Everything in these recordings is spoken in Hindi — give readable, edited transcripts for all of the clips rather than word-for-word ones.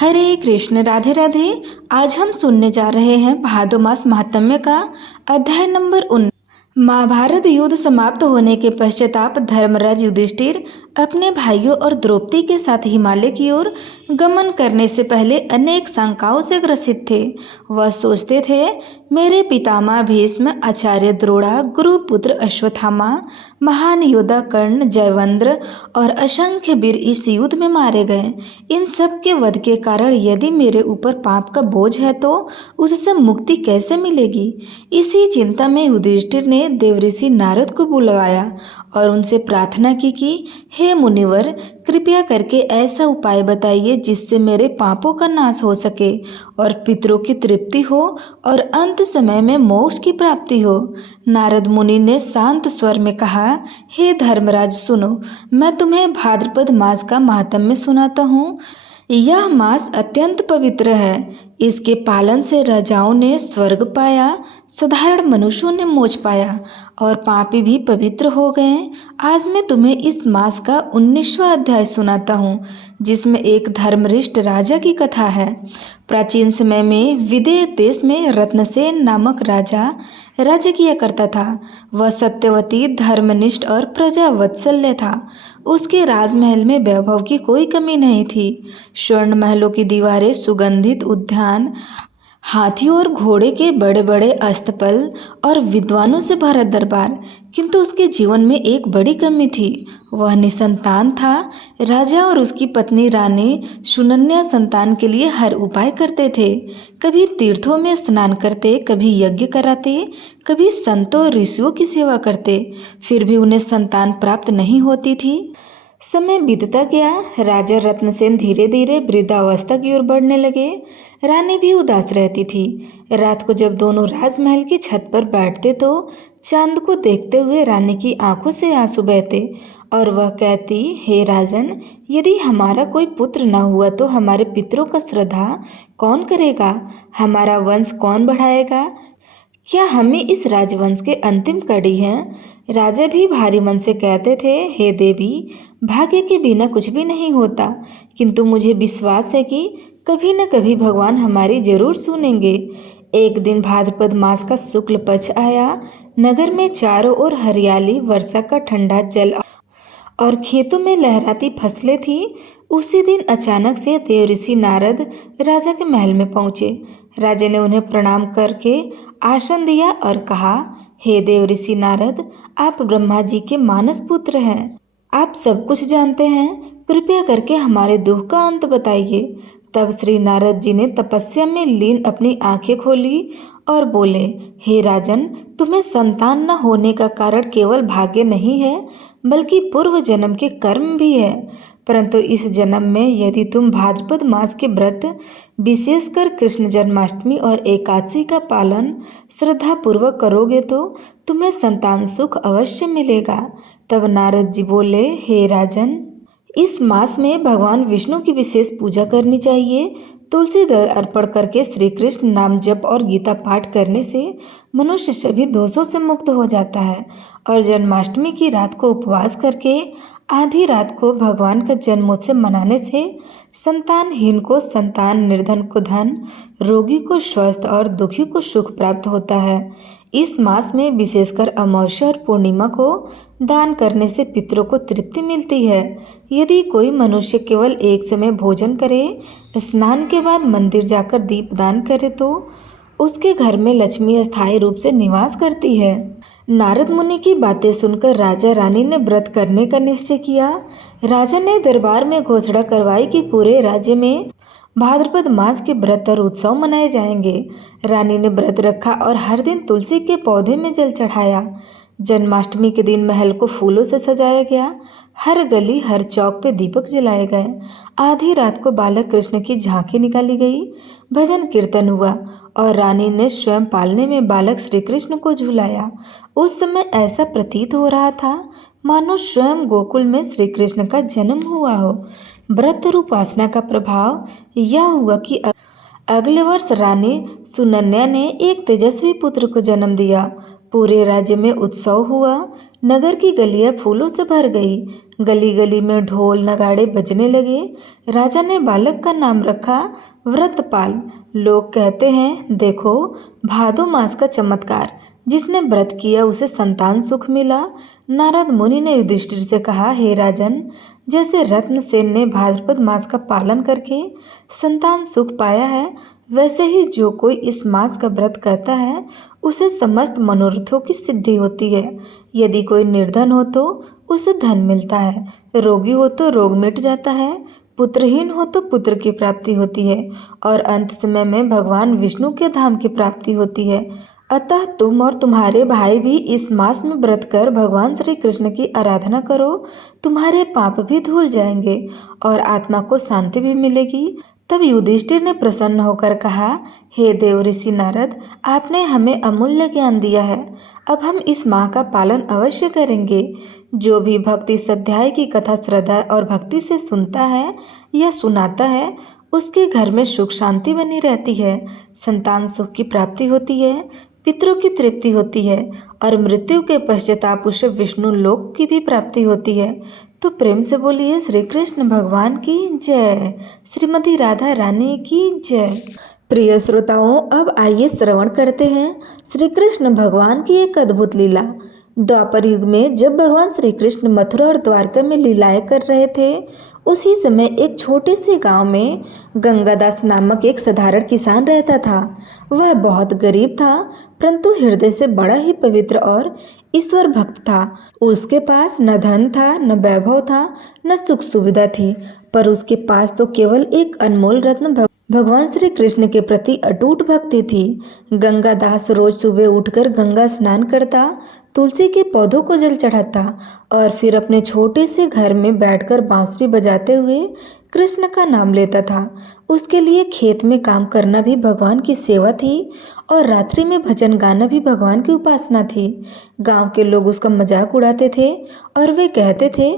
हरे कृष्ण, राधे राधे। आज हम सुनने जा रहे हैं भादो मास महात्म्य का अध्याय नंबर 19। महाभारत युद्ध समाप्त होने के पश्चाताप धर्मराज युधिष्ठिर अपने भाइयों और द्रौपदी के साथ हिमालय की ओर गमन करने से पहले अनेक शंकाओं से ग्रसित थे। वह सोचते थे, मेरे पितामह भीष्म, आचार्य द्रोणा, गुरुपुत्र अश्वत्थामा, महान योद्धा कर्ण, जयवंद्र और असंख्य वीर इस युद्ध में मारे गए। इन सब के वध के कारण यदि मेरे ऊपर पाप का बोझ है तो उससे मुक्ति कैसे मिलेगी। इसी चिंता में युधिष्ठिर ने देवऋषि नारद को बुलवाया और उनसे प्रार्थना की कि हे मुनिवर, कृपया करके ऐसा उपाय बताइए जिससे मेरे पापों का नाश हो सके और पितरों की तृप्ति हो और अंत समय में मोक्ष की प्राप्ति हो। नारद मुनि ने शांत स्वर में कहा, हे धर्मराज सुनो, मैं तुम्हें भाद्रपद मास का महात्म्य सुनाता हूँ। यह मास अत्यंत पवित्र है। इसके पालन से राजाओं ने स्वर्ग पाया, साधारण मनुष्यों ने मोक्ष पाया और पापी भी पवित्र हो गए। आज मैं तुम्हें इस मास का 19वां अध्याय सुनाता हूँ, जिसमें एक धर्मनिष्ठ राजा की कथा है। प्राचीन समय में विदेह देश में रत्नसेन नामक राजा राज्य किया करता था। वह सत्यवती, धर्मनिष्ठ और प्रजावत्सल्य था। उसके राजमहल में वैभव की कोई कमी नहीं थी। स्वर्ण महलों की दीवारें, सुगंधित उद्यान, हाथियों और घोड़े के बड़े बड़े अस्तबल और विद्वानों से भरा दरबार। किंतु उसके जीवन में एक बड़ी कमी थी, वह निसंतान था। राजा और उसकी पत्नी रानी सुनन्या संतान के लिए हर उपाय करते थे। कभी तीर्थों में स्नान करते, कभी यज्ञ कराते, कभी संतों और ऋषियों की सेवा करते, फिर भी उन्हें संतान प्राप्त नहीं होती थी। समय बीतता गया। राजा रत्नसेन धीरे धीरे वृद्धावस्था की ओर बढ़ने लगे। रानी भी उदास रहती थी। रात को जब दोनों राजमहल की छत पर बैठते तो चांद को देखते हुए रानी की आंखों से आंसू बहते और वह कहती, हे राजन, यदि हमारा कोई पुत्र न हुआ तो हमारे पितरों का श्राद्ध कौन करेगा? हमारा वंश कौन बढ़ाएगा? क्या हमें इस राजवंश के अंतिम कड़ी हैं? राजा भी भारी मन से कहते थे, हे देवी, भाग्य के बिना कुछ भी नहीं होता, किंतु मुझे विश्वास है कि कभी न कभी भगवान हमारी जरूर सुनेंगे। एक दिन भाद्रपद मास का शुक्ल पक्ष आया। नगर में चारों ओर हरियाली, वर्षा का ठंडा जल और खेतों में लहराती फसलें थी। उसी दिन अचानक से देवऋषि नारद राजा के महल में पहुंचे। राजा ने उन्हें प्रणाम करके आसन दिया और कहा, हे देवऋषि नारद, आप ब्रह्मा जी के मानस पुत्र हैं। आप सब कुछ जानते हैं। कृपया करके हमारे दुख का अंत बताइए। तब श्री नारद जी ने तपस्या में लीन अपनी आंखें खोली और बोले, हे राजन, तुम्हें संतान न होने का कारण केवल भाग्य नहीं है, बल्कि पूर्व जन्म के कर्म भी है। परंतु इस जन्म में यदि तुम भाद्रपद मास के व्रत, विशेषकर कृष्ण जन्माष्टमी और एकादशी का पालन श्रद्धापूर्वक करोगे तो तुम्हें संतान सुख अवश्य मिलेगा। तब नारद जी बोले, हे राजन, इस मास में भगवान विष्णु की विशेष पूजा करनी चाहिए। तुलसी दल अर्पण करके श्री कृष्ण नाम जप और गीता पाठ करने से मनुष्य सभी दोषों से मुक्त हो जाता है और जन्माष्टमी की रात को उपवास करके आधी रात को भगवान का जन्मोत्सव मनाने से संतानहीन को संतान, निर्धन को धन, रोगी को स्वस्थ और दुखी को सुख प्राप्त होता है। इस मास में विशेषकर अमावस्या और पूर्णिमा को दान करने से पितरों को तृप्ति मिलती है। यदि कोई मनुष्य केवल एक समय भोजन करे, स्नान के बाद मंदिर जाकर दीपदान करे तो उसके घर में लक्ष्मी अस्थायी रूप से निवास करती है। नारद मुनि की बातें सुनकर राजा रानी ने व्रत करने का निश्चय किया। राजा ने दरबार में घोषणा करवाई कि पूरे राज्य में भाद्रपद मास के व्रत और उत्सव मनाए जाएंगे। रानी ने व्रत रखा और हर दिन तुलसी के पौधे में जल चढ़ाया। जन्माष्टमी के दिन महल को फूलों से सजाया गया। हर गली, हर चौक पे दीपक जलाए गए। आधी रात को बालक कृष्ण की झांकी निकाली गई। भजन कीर्तन हुआ और रानी ने स्वयं पालने में बालक श्री कृष्ण को झुलाया। उस समय ऐसा प्रतीत हो रहा था मानो स्वयं गोकुल में श्री कृष्ण का जन्म हुआ हो। व्रत और उपासना का प्रभाव यह हुआ कि अगले वर्ष रानी सुनन्या ने एक तेजस्वी पुत्र को जन्म दिया। पूरे राज्य में उत्सव हुआ। नगर की गलियां फूलों से भर गई। गली गली में ढोल नगाड़े बजने लगे। राजा ने बालक का नाम रखा व्रतपाल। लोग कहते हैं, देखो भादो मास का चमत्कार, जिसने व्रत किया उसे संतान सुख मिला। नारद मुनि ने युधिष्ठिर से कहा, हे राजन, जैसे रत्नसेन ने भाद्रपद मास का पालन करके संतान सुख पाया है, वैसे ही जो कोई इस मास का व्रत करता है उसे समस्त मनोरथों की सिद्धि होती है। यदि कोई निर्धन हो तो उसे धन मिलता है, रोगी हो तो रोग मिट जाता है, पुत्रहीन हो तो पुत्र की प्राप्ति होती है और अंत समय में भगवान विष्णु के धाम की प्राप्ति होती है। अतः तुम और तुम्हारे भाई भी इस मास में व्रत कर भगवान श्री कृष्ण की आराधना करो। तुम्हारे पाप भी धुल जाएंगे और आत्मा को शांति भी मिलेगी। तब युधिष्ठिर ने प्रसन्न होकर कहा, हे देव ऋषि नारद, आपने हमें अमूल्य ज्ञान दिया है। अब हम इस माह का पालन अवश्य करेंगे। जो भी भक्ति अध्याय की कथा श्रद्धा और भक्ति से सुनता है या सुनाता है, उसके घर में सुख शांति बनी रहती है, संतान सुख की प्राप्ति होती है, पितरों की तृप्ति होती है और मृत्यु के पश्चाताप उसे विष्णु लोक की भी प्राप्ति होती है। तो प्रेम से बोलिए श्री कृष्ण भगवान की जय, श्रीमती राधा रानी की जय। प्रिय श्रोताओं, अब आइए श्रवण करते हैं श्री कृष्ण भगवान की एक अद्भुत लीला। द्वापर युग में जब भगवान श्री कृष्ण मथुरा और द्वारका में लीलाएं कर रहे थे, उसी समय एक छोटे से गांव में गंगादास नामक एक साधारण किसान रहता था। वह बहुत गरीब था, परंतु हृदय से बड़ा ही पवित्र और ईश्वर भक्त था। उसके पास न धन था, न वैभव था, न सुख सुविधा थी, पर उसके पास तो केवल एक अनमोल रत्न भगवान श्री कृष्ण के प्रति अटूट भक्ति थी। गंगादास रोज सुबह उठकर गंगा स्नान करता, तुलसी के पौधों को जल चढ़ाता और फिर अपने छोटे से घर में बैठकर बांसुरी बजाते हुए कृष्ण का नाम लेता था। उसके लिए खेत में काम करना भी भगवान की सेवा थी और रात्रि में भजन गाना भी भगवान की उपासना थी। गांव के लोग उसका मजाक उड़ाते थे और वे कहते थे,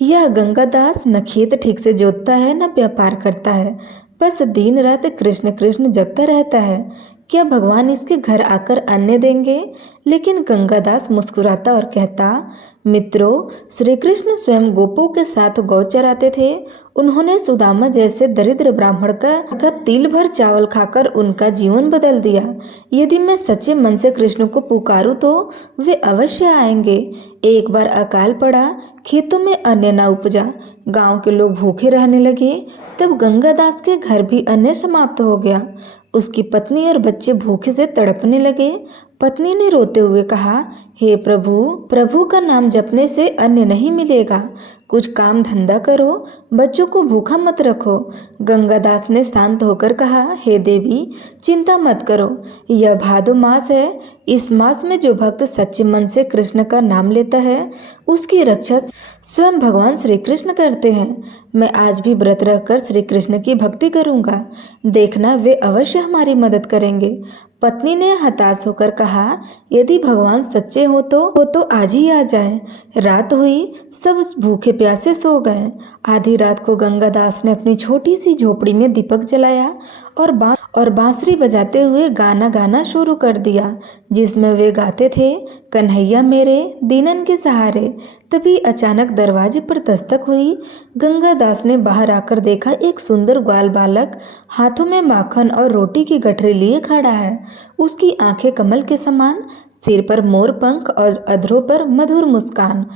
यह गंगादास न खेत ठीक से जोतता है न व्यापार करता है, बस दिन रात कृष्ण कृष्ण जपता रहता है। क्या भगवान इसके घर आकर अन्न देंगे? लेकिन गंगादास मुस्कुराता और कहता, मित्रों, श्री कृष्ण स्वयं गोपों के साथ गौ चराते थे। उन्होंने सुदामा जैसे दरिद्र ब्राह्मण का तिल भर चावल खाकर उनका जीवन बदल दिया। यदि मैं सच्चे मन से कृष्ण को पुकारूं तो वे अवश्य आएंगे। एक बार अकाल पड़ा, खेतों में अन्न न उपजा, गांव के लोग भूखे रहने लगे। तब गंगादास के घर भी अन्न समाप्त हो गया। उसकी पत्नी और बच्चे भूखे से तड़पने लगे। पत्नी ने रोते हुए कहा, हे प्रभु, प्रभु का नाम जपने से अन्न नहीं मिलेगा। कुछ काम धंधा करो, बच्चों को भूखा मत रखो। गंगादास ने शांत होकर कहा, हे देवी, चिंता मत करो, यह भादो मास है। इस मास में जो भक्त सच्चे मन से कृष्ण का नाम लेता है, उसकी रक्षा स्वयं भगवान श्री कृष्ण करते हैं। मैं आज भी व्रत रखकर श्री कृष्ण की भक्ति करूंगा, देखना वे अवश्य हमारी मदद करेंगे। पत्नी ने हताश होकर कहा, यदि भगवान सच्चे हो तो आज ही आ जाएं। रात हुई, सब भूखे प्यासे सो गए। आधी रात को गंगादास ने अपनी छोटी सी झोपड़ी में दीपक जलाया और बांसुरी बजाते हुए गाना गाना शुरू कर दिया, जिसमें वे गाते थे, कन्हैया मेरे दीनन के सहारे। तभी अचानक दरवाजे पर दस्तक हुई। गंगादास ने बाहर आकर देखा, एक सुंदर ग्वाल बालक हाथों में माखन और रोटी की गठरी लिए खड़ा है। उसकी आंखें कमल के समान, सिर पर मोर पंख और अधरों पर मधुर मुस्कान।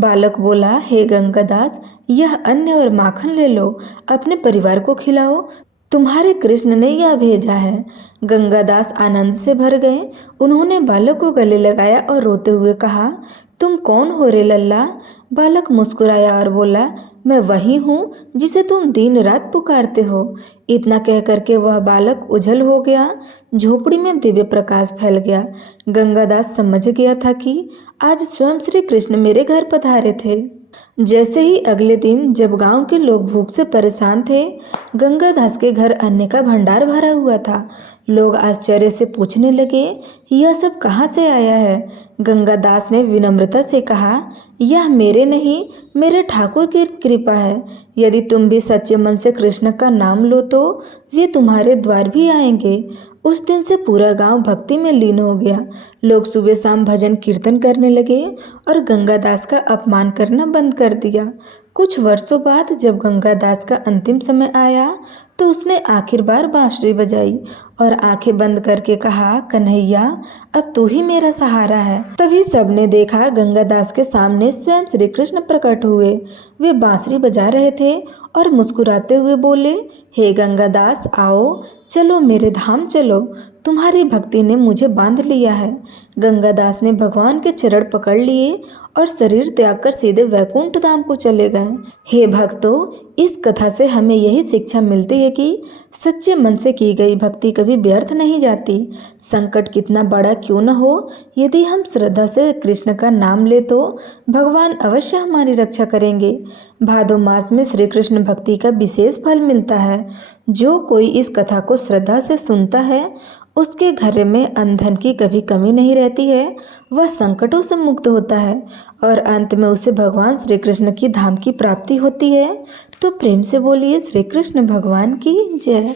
बालक बोला, हे गंगादास, यह अन्न और माखन ले लो, अपने परिवार को खिलाओ, तुम्हारे कृष्ण ने यह भेजा है। गंगादास आनंद से भर गए। उन्होंने बालक को गले लगाया और रोते हुए कहा, तुम कौन हो रे लल्ला? बालक मुस्कुराया और बोला, मैं वही हूँ जिसे तुम दिन रात पुकारते हो। इतना कह करके वह बालक उजल हो गया। झोपड़ी में दिव्य प्रकाश फैल गया। गंगादास समझ गया था कि आज स्वयं श्री कृष्ण मेरे घर पधारे थे। जैसे ही अगले दिन, जब गांव के लोग भूख से परेशान थे, गंगादास के घर अन्न का भंडार भरा हुआ था। लोग आश्चर्य से पूछने लगे, यह सब कहाँ से आया है? गंगादास ने विनम्रता से कहा, यह मेरे नहीं, मेरे ठाकुर की कृपा है। यदि तुम भी सच्चे मन से कृष्ण का नाम लो तो वे तुम्हारे द्वार भी आएंगे। उस दिन से पूरा गांव भक्ति में लीन हो गया। लोग सुबह शाम भजन कीर्तन करने लगे और गंगादास का अपमान करना बंद कर दिया। कुछ वर्षों बाद जब गंगादास का अंतिम समय आया तो उसने आखिर बार बांसुरी बजाई और आंखें बंद करके कहा, कन्हैया अब तू ही मेरा सहारा है। तभी सबने देखा गंगादास के सामने स्वयं श्री कृष्ण प्रकट हुए। वे बांसुरी बजा रहे थे और मुस्कुराते हुए बोले, हे गंगादास आओ, चलो मेरे धाम चलो, तुम्हारी भक्ति ने मुझे बांध लिया है। गंगादास ने भगवान के चरण पकड़ लिए और शरीर त्याग कर सीधे वैकुंठ धाम को चले गए। हे भक्तों, इस कथा से हमें यही शिक्षा मिलती है कि सच्चे मन से की गई भक्ति कभी व्यर्थ नहीं जाती। संकट कितना बड़ा क्यों न हो, यदि हम श्रद्धा से कृष्ण का नाम ले तो भगवान अवश्य हमारी रक्षा करेंगे। भादो मास में श्री कृष्ण भक्ति का विशेष फल मिलता है। जो कोई इस कथा को श्रद्धा से सुनता है उसके घर में अन्न धन की कभी कमी नहीं रहती है। वह संकटों से मुक्त होता है और अंत में उसे भगवान श्री कृष्ण की धाम की प्राप्ति होती है। तो प्रेम से बोलिए श्री कृष्ण भगवान की जय।